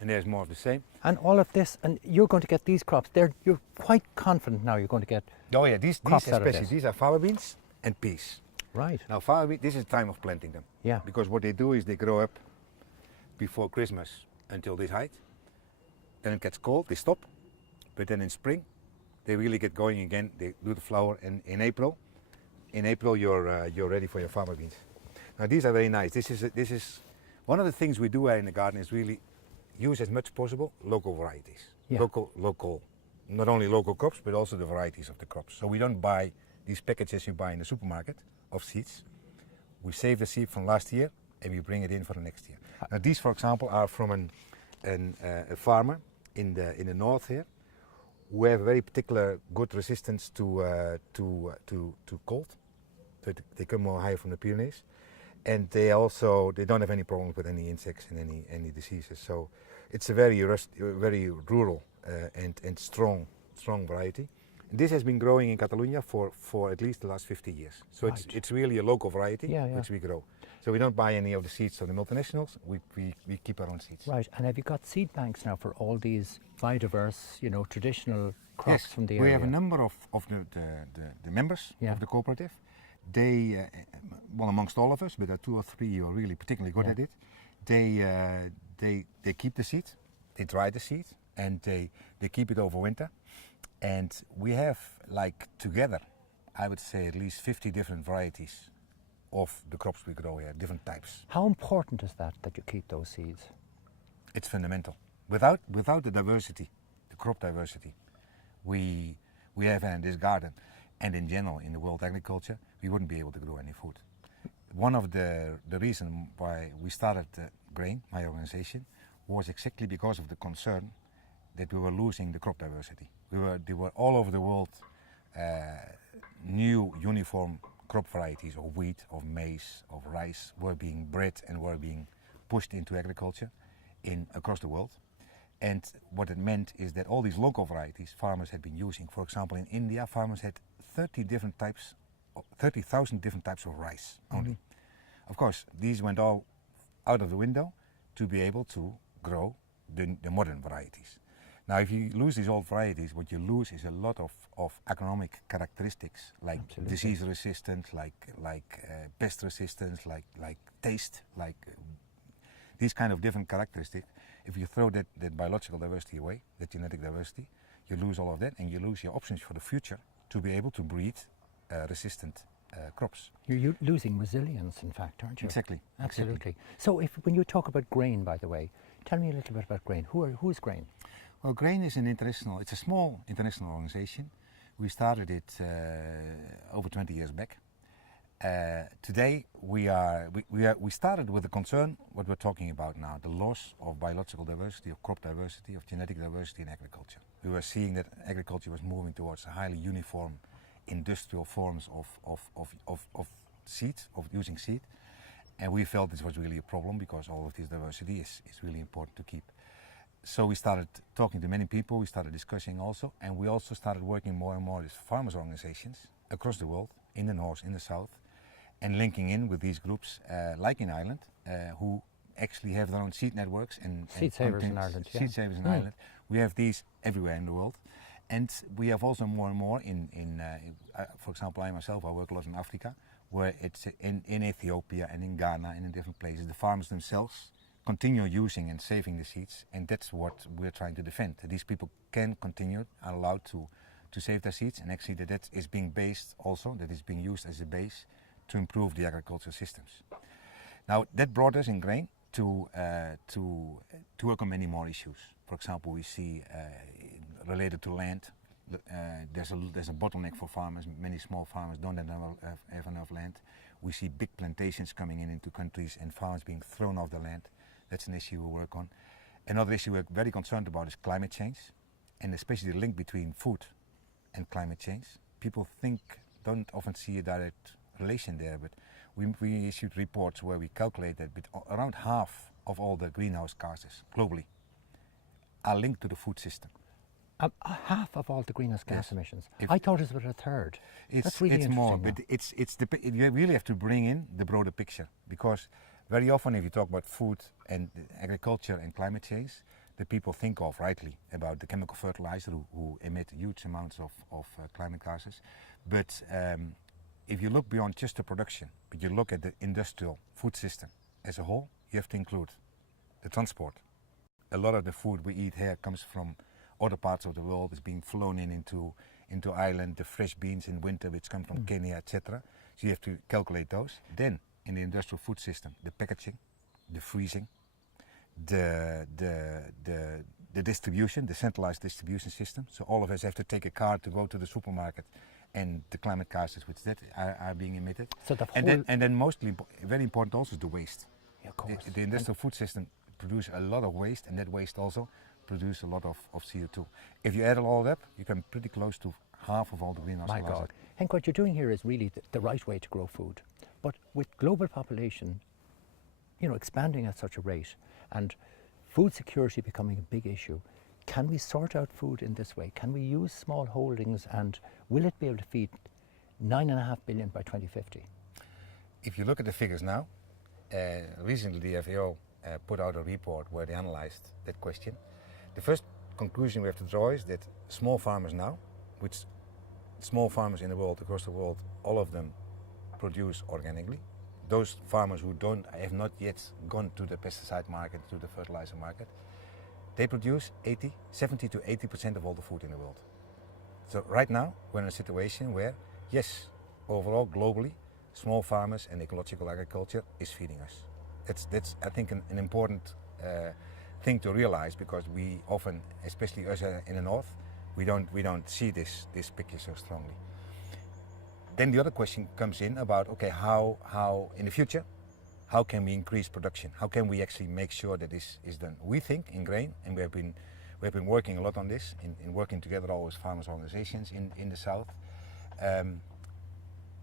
and there's more of the same. And all of this, and you're going to get these crops. You're quite confident now you're going to get. Oh yeah, these crops out of especially, this. these are fava beans and peas. Right. Now fava beans, this is the time of planting them. Yeah. Because what they do is they grow up before Christmas until this height. Then it gets cold, they stop. But then in spring, they really get going again. They do the flower, and in April, you're ready for your fava beans. Now these are very nice. This is one of the things we do in the garden is really use as much possible local varieties. Yeah. Local, not only local crops, but also the varieties of the crops. So we don't buy these packages you buy in the supermarket of seeds. We save the seed from last year and we bring it in for the next year. Now these, for example, are from a farmer in the north here, who have a very particular good resistance to cold. So they come more high from the Pyrenees, and they don't have any problems with any insects and any diseases. So it's a very rural and strong variety. And this has been growing in Catalonia for at least the last 50 years. So right. it's really a local variety which we grow. So we don't buy any of the seeds of the multinationals. We keep our own seeds. Right. And have you got seed banks now for all these biodiverse, traditional crops from the area? We have a number of the members of the cooperative. They, amongst all of us, but there are 2 or 3 who are really particularly good at it. They keep the seed, they dry the seed, and they keep it over winter. And we have, together, I would say at least 50 different varieties of the crops we grow here, different types. How important is that you keep those seeds? It's fundamental. Without the diversity, the crop diversity we have in this garden, and in general in the world agriculture, we wouldn't be able to grow any food. One of the reasons why we started Grain, my organization, was exactly because of the concern that we were losing the crop diversity. There were all over the world new uniform crop varieties of wheat, of maize, of rice were being bred and were being pushed into agriculture across the world. And what it meant is that all these local varieties farmers had been using. For example, in India, farmers had 30,000 different types of rice only. Of course, these went all out of the window to be able to grow the modern varieties. Now, if you lose these old varieties, what you lose is a lot of agronomic characteristics, like Absolutely. disease resistance, like pest resistance, like taste, these kind of different characteristics. If you throw that biological diversity away, that genetic diversity, you lose all of that, and you lose your options for the future to be able to breed resistant crops. You're losing resilience, in fact, aren't you? Exactly. Absolutely. So when you talk about Grain, by the way, tell me a little bit about Grain. Who is Grain? Well, Grain is it's a small international organization. We started it over 20 years back. Today we started with the concern what we're talking about now, the loss of biological diversity, of crop diversity, of genetic diversity in agriculture. We were seeing that agriculture was moving towards a highly uniform industrial forms of seed, of using seed, and we felt this was really a problem because all of this diversity is really important to keep. So we started talking to many people, we started discussing also, and we also started working more and more with farmers organizations across the world, in the north, in the south, and linking in with these groups like in Ireland, who actually have their own seed networks and seed savers in Ireland. Yeah. Seed savers in Ireland. We have these everywhere in the world, and we have also more and more for example, I myself, I work a lot in Africa, where it's in Ethiopia and in Ghana and in different places. The farmers themselves continue using and saving the seeds, and that's what we're trying to defend. That these people can continue, are allowed to save their seeds, and actually that is being based also, that is being used as a base to improve the agricultural systems. Now that brought us in Grain to work on many more issues. For example, we see related to land, there's a bottleneck for farmers. Many small farmers don't have enough land. We see big plantations coming into countries and farmers being thrown off the land. That's an issue we work on. Another issue we're very concerned about is climate change, and especially the link between food and climate change. People don't often see a direct relation there, but we issued reports where we calculate that around half of all the greenhouse gases globally are linked to the food system. Half of all the greenhouse gas emissions. If I thought it was about a third. That's really interesting. More, but you really have to bring in the broader picture, because very often if you talk about food and agriculture and climate change, the people think of rightly about the chemical fertilizer who emit huge amounts of climate gases. But if you look beyond just the production, but you look at the industrial food system as a whole, you have to include the transport. A lot of the food we eat here comes from other parts of the world. It's being flown into Ireland, the fresh beans in winter which come from Kenya, etc. So you have to calculate those. Then in the industrial food system, the packaging, the freezing, the distribution, the centralized distribution system. So all of us have to take a car to go to the supermarket, and the climate gases which that are being emitted. So the and then mostly, very important also is the waste. Yeah, of course. The industrial food system produces a lot of waste, and that waste also produces a lot of CO2. If you add it all up, you come pretty close to half of all the greenhouse My gases. God. Henk, what you're doing here is really the right way to grow food. But with global population, expanding at such a rate and food security becoming a big issue, can we sort out food in this way? Can we use small holdings, and will it be able to feed 9.5 billion by 2050? If you look at the figures now, recently the FAO put out a report where they analyzed that question. The first conclusion we have to draw is that small farmers now, which small farmers in the world, across the world, all of them produce organically. Those farmers who have not yet gone to the pesticide market, to the fertilizer market, they produce 70 to 80% of all the food in the world. So right now we're in a situation where, yes, overall globally, small farmers and ecological agriculture is feeding us. That's I think an important thing to realize, because we often, especially us in the north, we don't see this picture so strongly. Then the other question comes in about, okay, how in the future, how can we increase production? How can we actually make sure that this is done? We think in grain, and we have been working a lot on this, in working together all with farmers organizations in the south.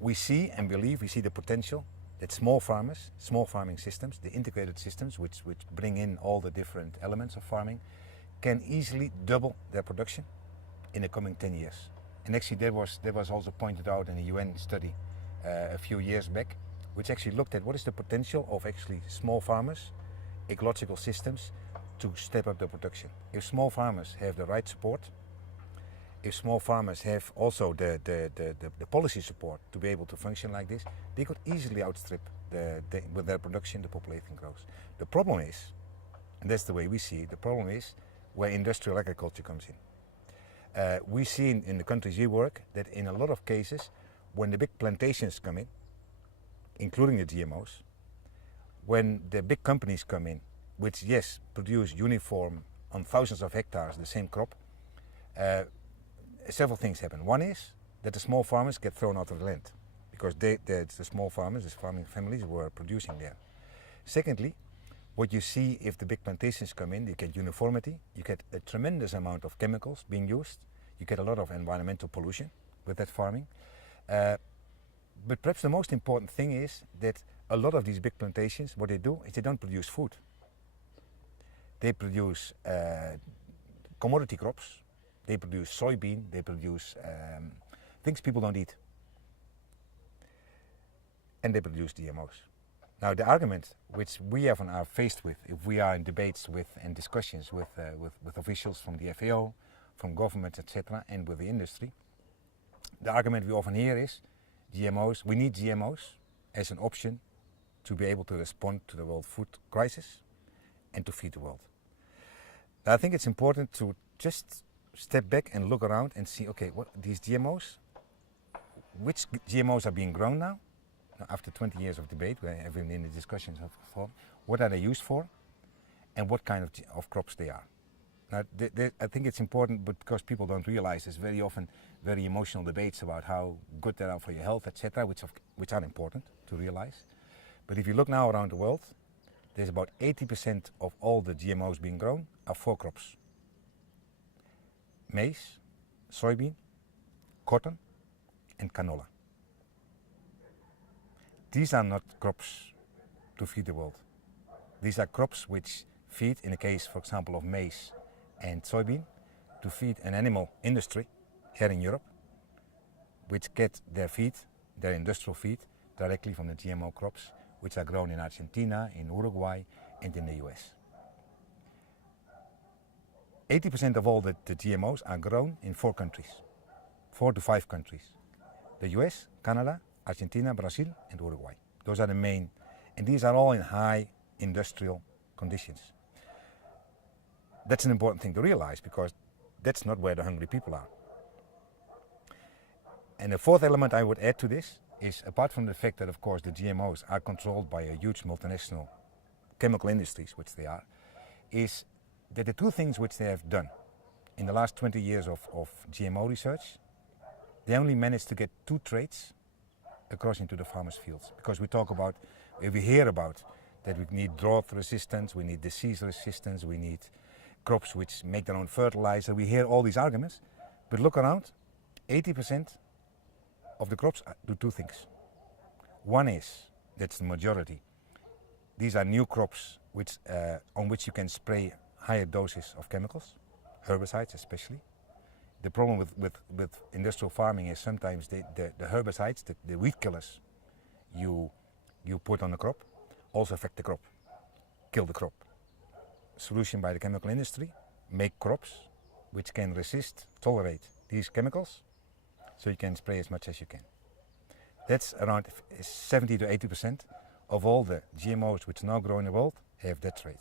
We see and believe, we see the potential that small farmers, small farming systems, the integrated systems which bring in all the different elements of farming, can easily double their production in the coming 10 years. And actually that was also pointed out in a UN study a few years back, which actually looked at what is the potential of actually small farmers, ecological systems, to step up their production. If small farmers have the right support, if small farmers have also the policy support to be able to function like this, they could easily outstrip with their production the population growth. The problem is, and that's the way we see it, the problem is where industrial agriculture comes in. We see in the countries we work that in a lot of cases, when the big plantations come in, including the GMOs, when the big companies come in, which yes, produce uniform on thousands of hectares the same crop, several things happen. One is that the small farmers get thrown out of the land, because the small farmers, the farming families, were producing there. Secondly, what you see if the big plantations come in, you get uniformity, you get a tremendous amount of chemicals being used, you get a lot of environmental pollution with that farming. But perhaps the most important thing is that a lot of these big plantations, what they do is they don't produce food. They produce commodity crops, they produce soybean, they produce things people don't eat. And they produce GMOs. Now the argument which we often are faced with if we are in debates with and discussions with officials from the FAO, from governments, etc., and with the industry, the argument we often hear is GMOs, we need GMOs as an option to be able to respond to the world food crisis and to feed the world. Now, I think it's important to just step back and look around and see, okay, what these GMOs, which GMOs are being grown now? After 20 years of debate, we have been in the discussions of what are they used for and what kind of crops they are. Now, I think it's important, but because people don't realize there's very often very emotional debates about how good they are for your health, etc., which are important to realize. But if you look now around the world, there's about 80% of all the GMOs being grown are 4 crops. Maize, soybean, cotton, and canola. These are not crops to feed the world. These are crops which feed, in the case, for example, of maize and soybean, to feed an animal industry here in Europe, which get their feed, their industrial feed, directly from the GMO crops, which are grown in Argentina, in Uruguay, and in the US. 80% of all the GMOs are grown in 4 countries, 4 to 5 countries. The US, Canada, Argentina, Brazil and Uruguay. Those are the main, and these are all in high industrial conditions. That's an important thing to realize because that's not where the hungry people are. And the fourth element I would add to this is, apart from the fact that of course the GMOs are controlled by a huge multinational chemical industries, which they are, is that the 2 things which they have done in the last 20 years of GMO research, they only managed to get 2 traits across into the farmers' fields. Because we hear about that we need drought resistance, we need disease resistance, we need crops which make their own fertilizer. We hear all these arguments, but look around, 80% of the crops do 2 things. One is, that's the majority, these are new crops on which you can spray higher doses of chemicals, herbicides especially. The problem with industrial farming is sometimes the herbicides, the weed killers you put on the crop also affect the crop, kill the crop. Solution by the chemical industry, make crops which can tolerate these chemicals, so you can spray as much as you can. That's around 70 to 80% of all the GMOs which now grow in the world have that trait.